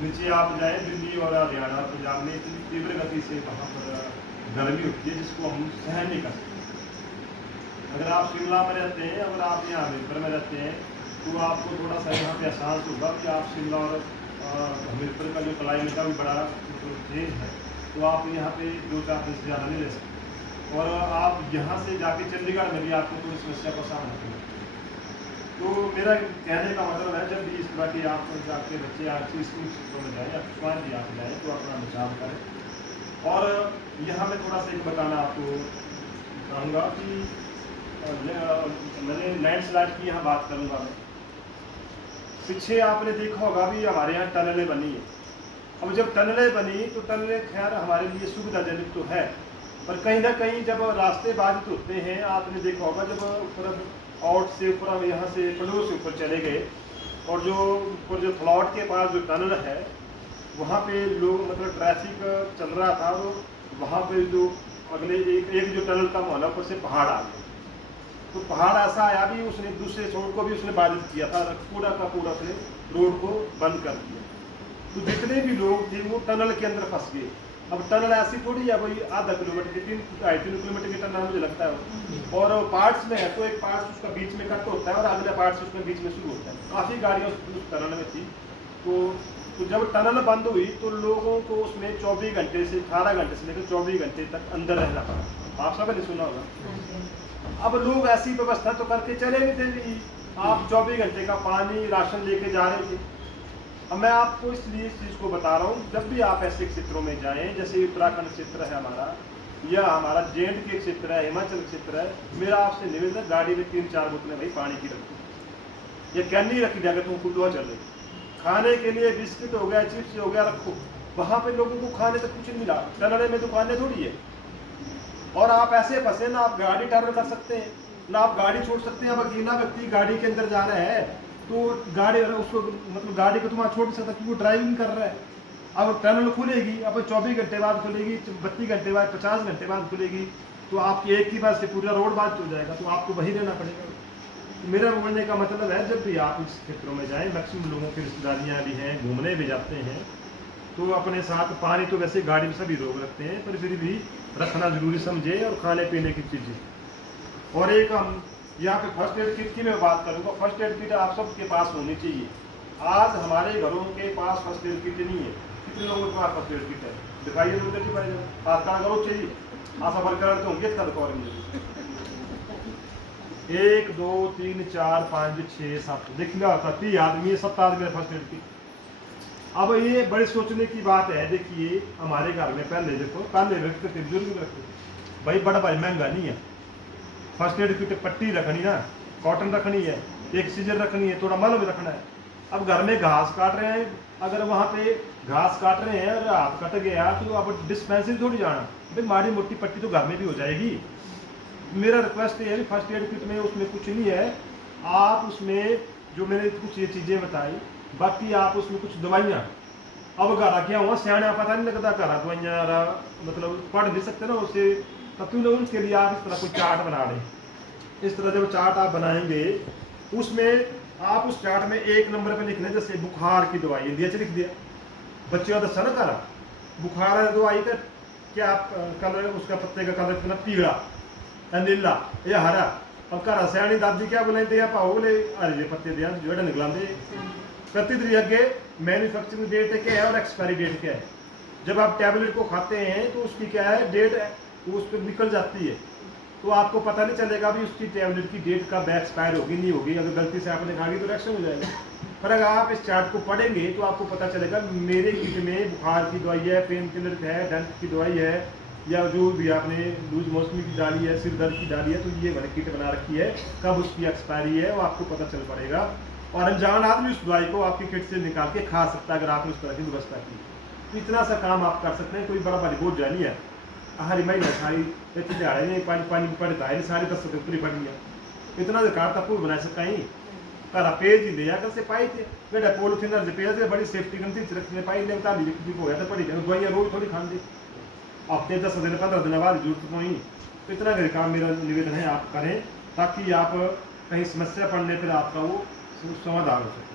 नीचे आप जाए दिल्ली और हरियाणा पंजाब में इतनी तीव्र गति से वहाँ पर गर्मी होती है जिसको हम सहन नहीं कर सकते। अगर आप शिमला में रहते हैं, अगर आप यहाँ हमीरपुर में रहते हैं, तो आपको थोड़ा सा यहाँ पे एहसास होगा कि आप शिमला और हमीरपुर का जो क्लाइमेट का भी बड़ा मतलब चेंज है, तो आप यहाँ पे 2-4 दिन से ज़्यादा नहीं रह सकते। और आप यहाँ से जाके चंडीगढ़ में भी आपको कोई समस्या का सामना करना। तो मेरा कहने का मतलब है, जब भी इस तरह के आप जाके बच्चे आपकी स्कूल क्षेत्रों में जाएँ या स्वयं भी आप जाएँ तो अपना बचाव करें। और यहाँ मैं थोड़ा सा एक बताना आपको चाहूँगा कि मैंने लैंडस्लाइड की यहाँ बात करूँगा मैं। पीछे आपने देखा होगा भी हमारे यहाँ टनलें बनी है। अब जब टनलें बनी तो टनलें खैर हमारे लिए सुविधाजनक तो है, पर कहीं ना कहीं जब रास्ते बाधित होते हैं, आपने देखा होगा जब ऊपर आउट से ऊपर हम यहाँ से पड़ोस से ऊपर चले गए और जो ऊपर जो फ्लॉट के पास जो टनल है वहाँ पे लोग मतलब ट्रैफिक चल रहा था, तो वहाँ पे जो अगले एक जो टनल का मोहल्ला ऊपर से पहाड़ आ गया। तो पहाड़ ऐसा आया भी उसने दूसरे छोर को भी उसने बाधित किया था, पूरा का पूरा उसने रोड को बंद कर दिया। तो जितने भी लोग थे वो टनल के अंदर फंस गए। अब टनल ऐसी थोड़ी है भाई आधा किलोमीटर की 3-3.5 किलोमीटर की टनल मुझे लगता है, और पार्ट्स में है, तो एक पार्ट्स उसका बीच में कट होता है और अगला पार्ट्स उसमें बीच में शुरू होता है। काफ़ी गाड़ियाँ उस टनल में थी। तो जब टनल बंद हुई तो लोगों को उसमें 24 घंटे से 18 घंटे से लेकर 24 घंटे तक अंदर रहना पड़ा। आप सबने सुना होगा। अब लोग ऐसी व्यवस्था तो करके चले नहीं थे, आप 24 घंटे का पानी राशन लेके जा रहे थे। अब मैं आपको इसलिए इस चीज़ को बता रहा हूँ, जब भी आप ऐसे क्षेत्रों में जाएं, जैसे उत्तराखंड क्षेत्र है हमारा, या हमारा जेएंड के क्षेत्र है, हिमाचल क्षेत्र है, मेरा आपसे निवेदन है गाड़ी में 3-4 बोतलें भाई पानी की रखो, ये कैनी रखी जाकर तुम खुद चले। खाने के लिए बिस्किट हो गया, चिप्स हो गया रखो। वहाँ पे लोगों को खाने तक कुछ नहीं मिला, टनल में दुकानें थोड़ी है। और आप ऐसे फंसे ना आप गाड़ी टर्न कर सकते हैं ना आप गाड़ी छोड़ सकते हैं। अब अकेला व्यक्ति गाड़ी के अंदर जा रहा है तो गाड़ी उसको मतलब गाड़ी को तुम छोड़ नहीं सकता क्योंकि वो ड्राइविंग कर रहा है। अब टनल खुलेगी, अब 24 घंटे बाद खुलेगी, 32 घंटे बाद, 50 घंटे बाद खुलेगी, तो आपकी एक ही बार से पूरा रोड बात हो जाएगा, तो आपको वही रहना पड़ेगा। तो मेरा बोलने का मतलब है, जब भी आप इस क्षेत्रों में जाएं, मैक्सिमम लोगों की रिश्तेदारियाँ भी हैं, घूमने भी जाते हैं, तो अपने साथ पानी तो वैसे गाड़ी में सभी लोग रखते हैं, पर फिर भी रखना जरूरी समझे, और खाने पीने की चीज़ें। और एक हम यहाँ पे फर्स्ट एड किट की मैं बात करूँगा। फर्स्ट एड किट आप सबके पास होनी चाहिए। आज हमारे घरों के पास फर्स्ट एड किट नहीं है। कितने लोगों के पास फर्स्ट एड किट है? दिखाइए लोग नहीं पाए हाथ का करो चाहिए। आप सफर कर तो होंगे इसका दुकान मुझे 1 2 3 4 5 6 7 देखिए होता 30 आदमी है, 7 आदमी फर्स्ट एड किट। अब ये बड़े सोचने की बात है। देखिए हमारे घर में पहले देखो, पहले रखते थे, बुजुर्ग रखते थे भाई, बड़ा भाई महंगा नहीं है। फर्स्ट एड किट पट्टी रखनी ना, कॉटन रखनी है, एक सीजर रखनी है, थोड़ा मलम रखना है। अब घर में घास काट रहे हैं, अगर वहाँ पे घास काट रहे हैं और हाथ कट गया तो अब डिस्पेंसरी थोड़ी जाना, भाई माड़ी मोटी पट्टी तो घर में भी हो जाएगी। मेरा रिक्वेस्ट ये है, फर्स्ट एड किट में उसमें कुछ नहीं है। आप उसमें जो मैंने कुछ ये चीज़ें बताई, बाकी आप उसमें कुछ दवाइयाँ, अब घर क्या हुआ सियाणा पता नहीं लगता, घर दवाइयाँ मतलब पढ़ भी सकते ना उससे, तब क्यों लोग उसके लिए आप इस तरह कोई चार्ट बना दें। इस तरह जब चार्ट आप बनाएंगे, उसमें आप उस चार्ट में 1 नंबर पे लिखना, जैसे बुखार की दवाई इंडिया से लिख दिया, बच्चों का दसा ना करा बुखार है दवाई का क्या कलर, उसका पत्ते का कलर कितना पीला या नीला या हरा। और घर सियाणी दादी क्या बुलाते हैं पाओ बोले हरे पत्ते दिया जो निकलाते करती तरी अगे मैन्युफैक्चरिंग डेट क्या है और एक्सपायरी डेट क्या है। जब आप टैबलेट को खाते हैं तो उसकी क्या है डेट है, तो उस पर निकल जाती है, तो आपको पता नहीं चलेगा भी उसकी टैबलेट की डेट कब एक्सपायर होगी नहीं होगी। अगर गलती से आपने खा ली तो रिएक्शन हो जाएगा। पर अगर आप इस चार्ट को पढ़ेंगे तो आपको पता चलेगा मेरे किट में बुखार की दवाई है, पेन किलर है, दंत की दवाई है, या जो भी आपने लूज मौसमी की डाली है, सिर दर्द की डाली है, तो ये मैंने किट बना रखी है, कब उसकी एक्सपायरी है वो आपको पता चल पड़ेगा। और अनजान आदमी उस दवाई को आपकी किट से निकाल के खा सकता है अगर आपने उस तरह की व्यवस्था की। तो इतना सा काम आप कर सकते हैं, कोई बड़ा भारी बोझ नहीं है। हरी महीना सारी दिहाड़े में 5 पढ़ता है सारी 10 पूरी पढ़ लिया, इतना कार तक बना सकता ही घर पेज ही दिया कर से पाई थे बेटा पोलिथीन पेज बड़ी सेफ्टी गलती रखने पाई ले बता दी हो गया था पड़ी दवाइयाँ रोज थोड़ी खान दे हफ्ते 10 दिन 15 दिन बाद जरूरत नहीं। तो इतना मेरे काम मेरा निवेदन है आप करें, ताकि आप कहीं समस्या पड़ने पर आपका वो समाधान हो सके।